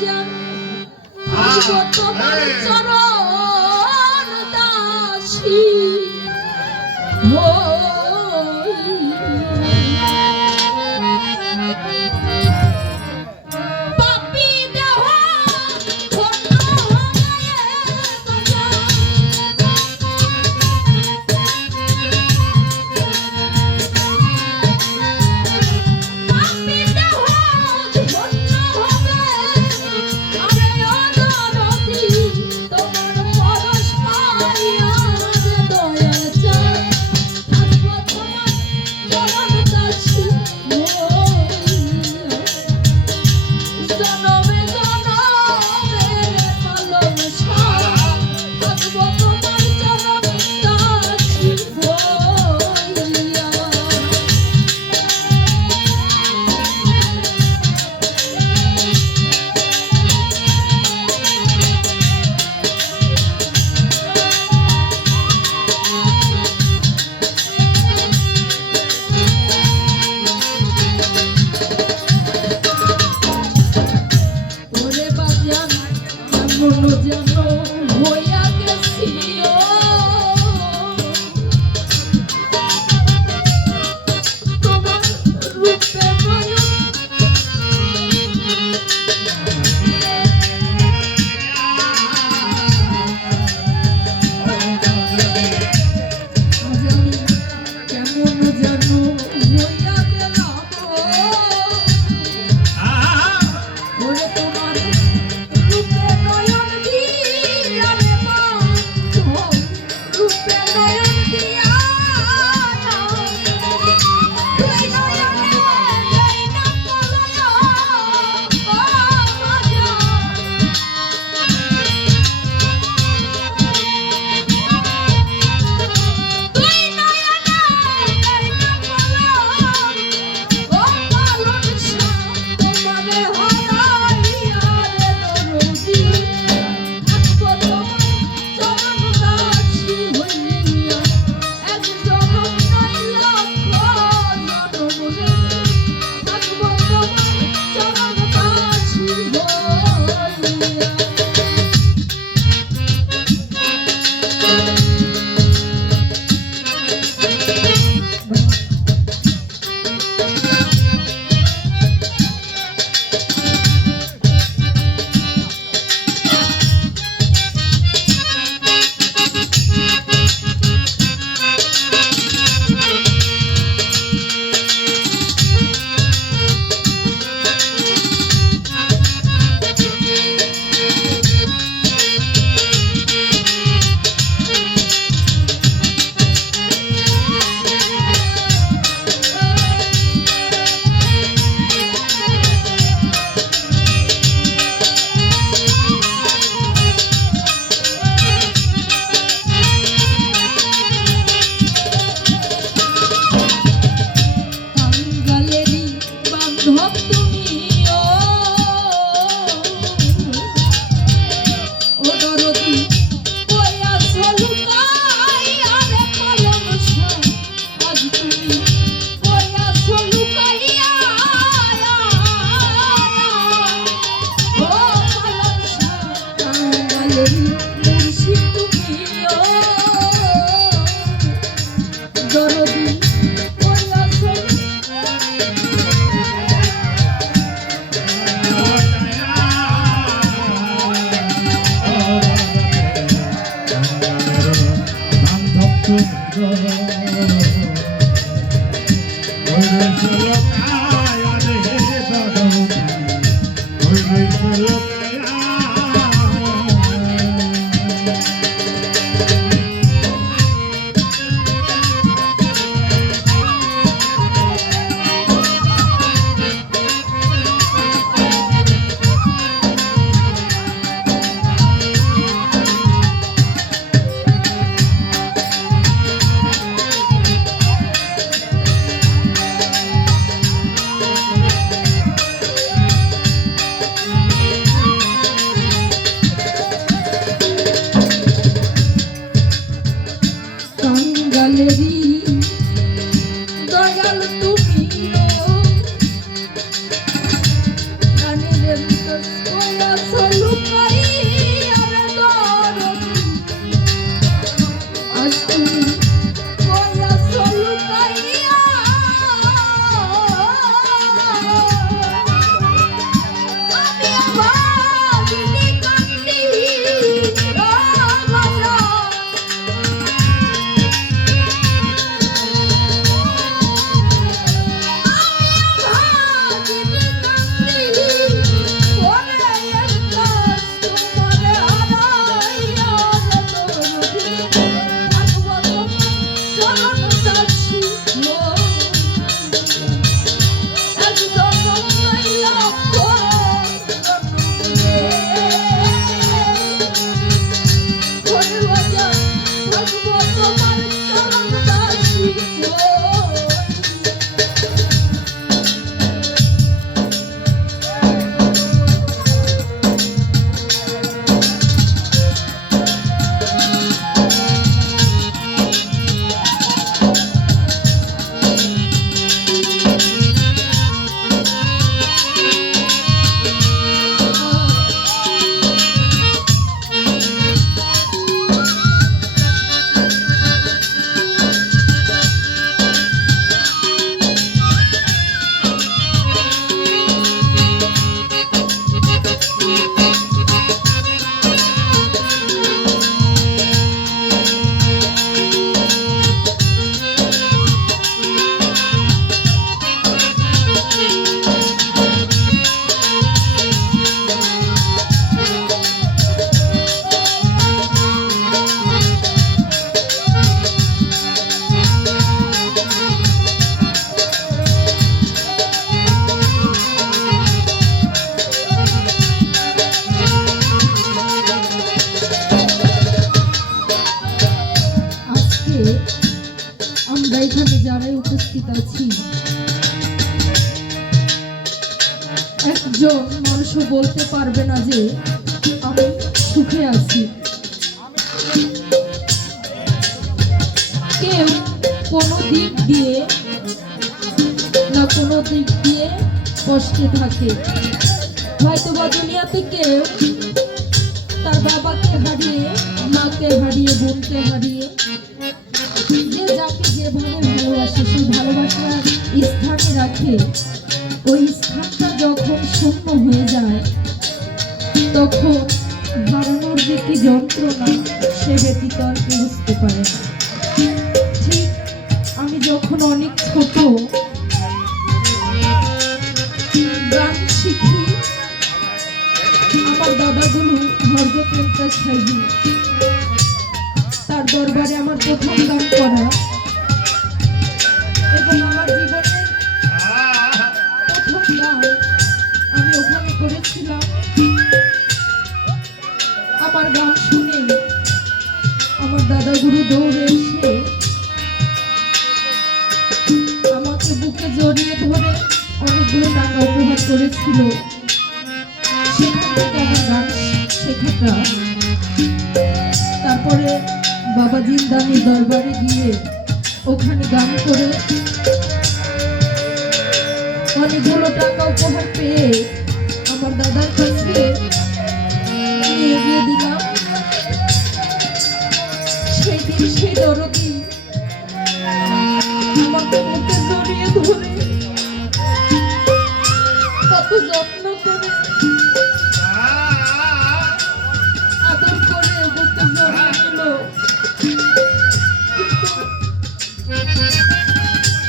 বাজান তোমার চরণ দাসী পাপী দেহ ধন্য হয়ে বাজান পাপী দেহ ধন্য হবে আরে অদরতি তোমার পরশ পাইয়া যে দয়াল চায় থাকবো তোমার চরণ দাসী জনমে জনমের ভালোবাসা থাকবো তোমার চরণ দাসী হইয়া। ওরে বাজান কেমন যেন হইয়া গেছিল তোমার রূপে নয়ন জানি কেমন যেন হইয়া গেল ওরে তোমার রূপে নয়ন দিয়ে উপস্থিত আছি। একজন মানুষও বলতে পারবে না যে আমি সুখে আছি। কেউ কোনো দিক দিয়ে না কোনো দিক দিয়ে কষ্টে থাকে। হয়তো বা দুনিয়াতে কেউ তার বাবাকে হারিয়ে, মাকে হারিয়ে, বোনকে হারিয়ে, যে যাকে যেভাবে ভালোবাসে সেই ভালোবাসার স্থানে রাখে, ওই স্থানটা যখন শূন্য হয়ে যায় তখন হারানোর যে কি যন্ত্রণা সে ব্যতীত আর কেউ বুঝতে পারে না। ঠিক আমি যখন অনেক ছোট গান শিখি, আমার দাদাগুলো হরজকেন্দ্র সাইজি তার দরবারে আমার প্রথম গান করা এবং আমার জীবনের প্রথম গান আমি ওখানে করেছিলাম। আমার গান শুনে আমার দাদাগুরু দৌড়ে এসে আমাকে বুকে জড়িয়ে ধরে অনেকগুলো টাকা উপহার করেছিল। সেখান থেকে আমার গান শেখাটা। তারপরে বাবা জিন্দানির দরবারে গিয়ে ওখানে গান করে অনেকগুলো টাকা উপহার পেয়ে আমার দাদার কাছে নিয়ে গিয়ে দিলাম। সেই দিন সেই দরদি আমাকে বুকে জড়িয়ে ধরে কত যত্ন করে আদর করে বুকে জড়িয়ে দিল।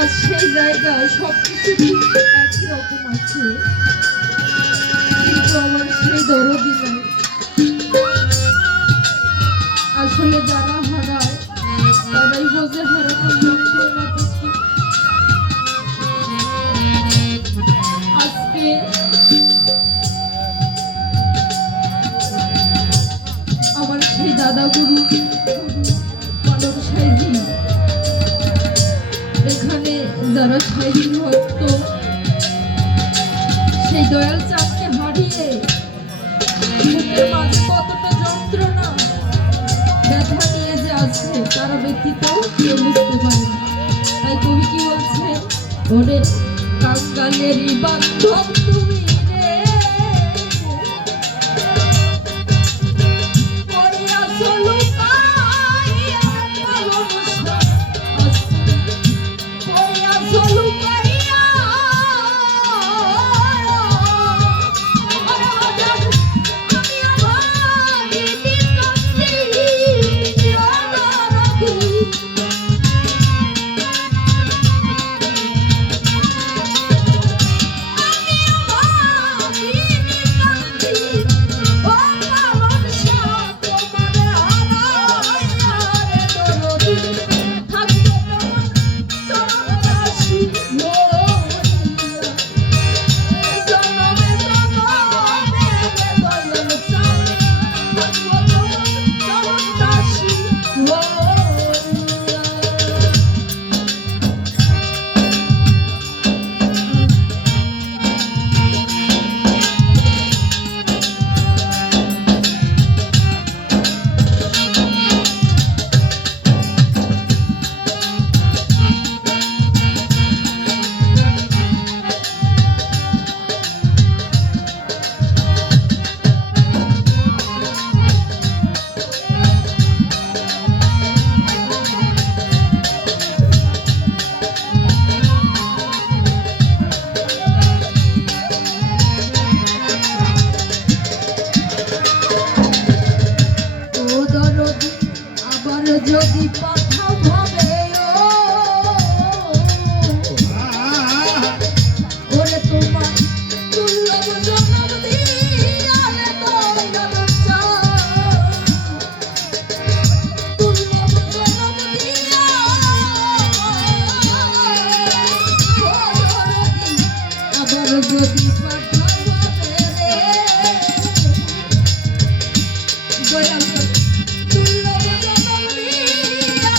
আজ সেই জায়গা সবকিছু একই রকম আছে, কিন্তু আমার সেই দরদি নাই। আসলে যারা হারায় তারাই বোঝে হারানোর যন্ত্রণাটা কি। আজকে আমার সেই দাদাগুরু মানব সাইজি এখানে যারা সাইজি ভক্ত সেই দয়াল চাঁদকে হারিয়ে বুকের মাঝে কতটা যন্ত্রণা ব্যথা নিয়ে যে আছে তারা ব্যতীত কেউ বুঝতে পারে না। তাই কবি কি বলছে, ওরে কাঙ্গালেরই বান্ধব তুমি রে, করিয়াছো লুকাইয়া পালন শাস্তি, করিয়াছো লুকাইয়া আমি আমার দিদি কাছে রাখি। যদি কথা ভাবে ওরে তোমার দুর্লভ জন্ম দিয়ালে দুর্লভ জন্ম দিয়া আবার যদি কথা ভাবে রে দয়াল দুর্লভ জন্ম দিয়া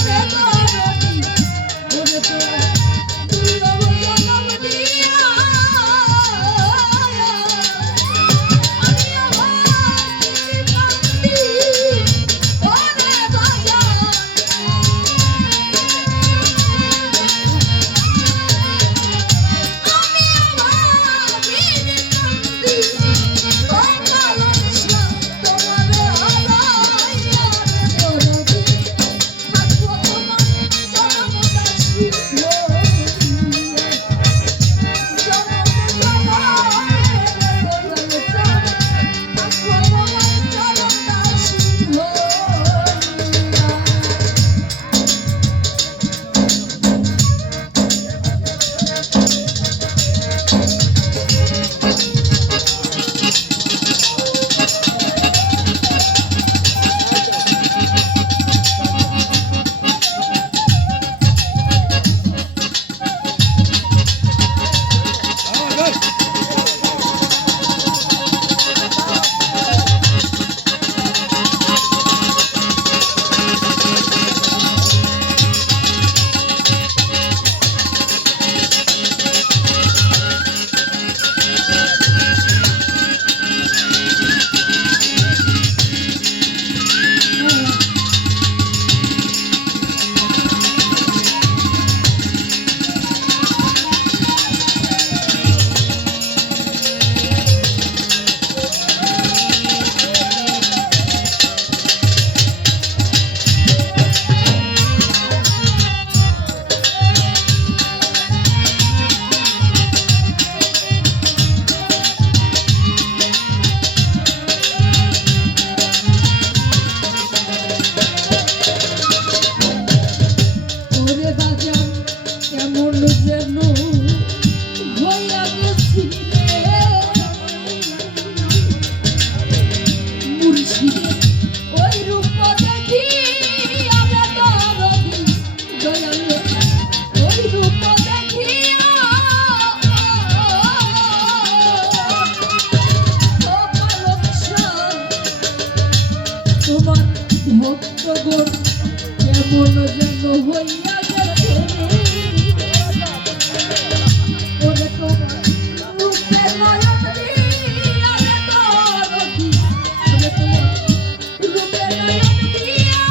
টগর কেমন যেন হইয়া গেছে ওরে তোমার রূপে নয়ন দিয়া রে দরদি ওরে তোমার রূপে নয়ন দিয়া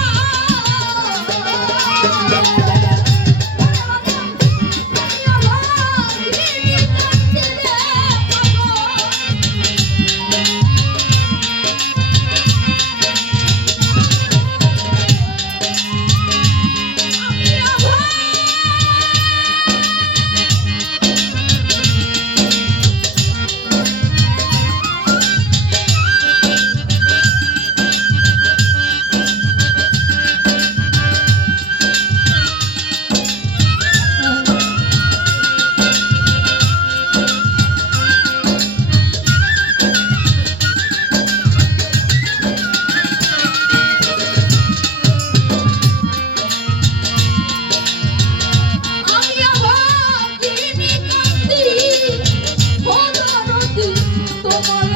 তোমার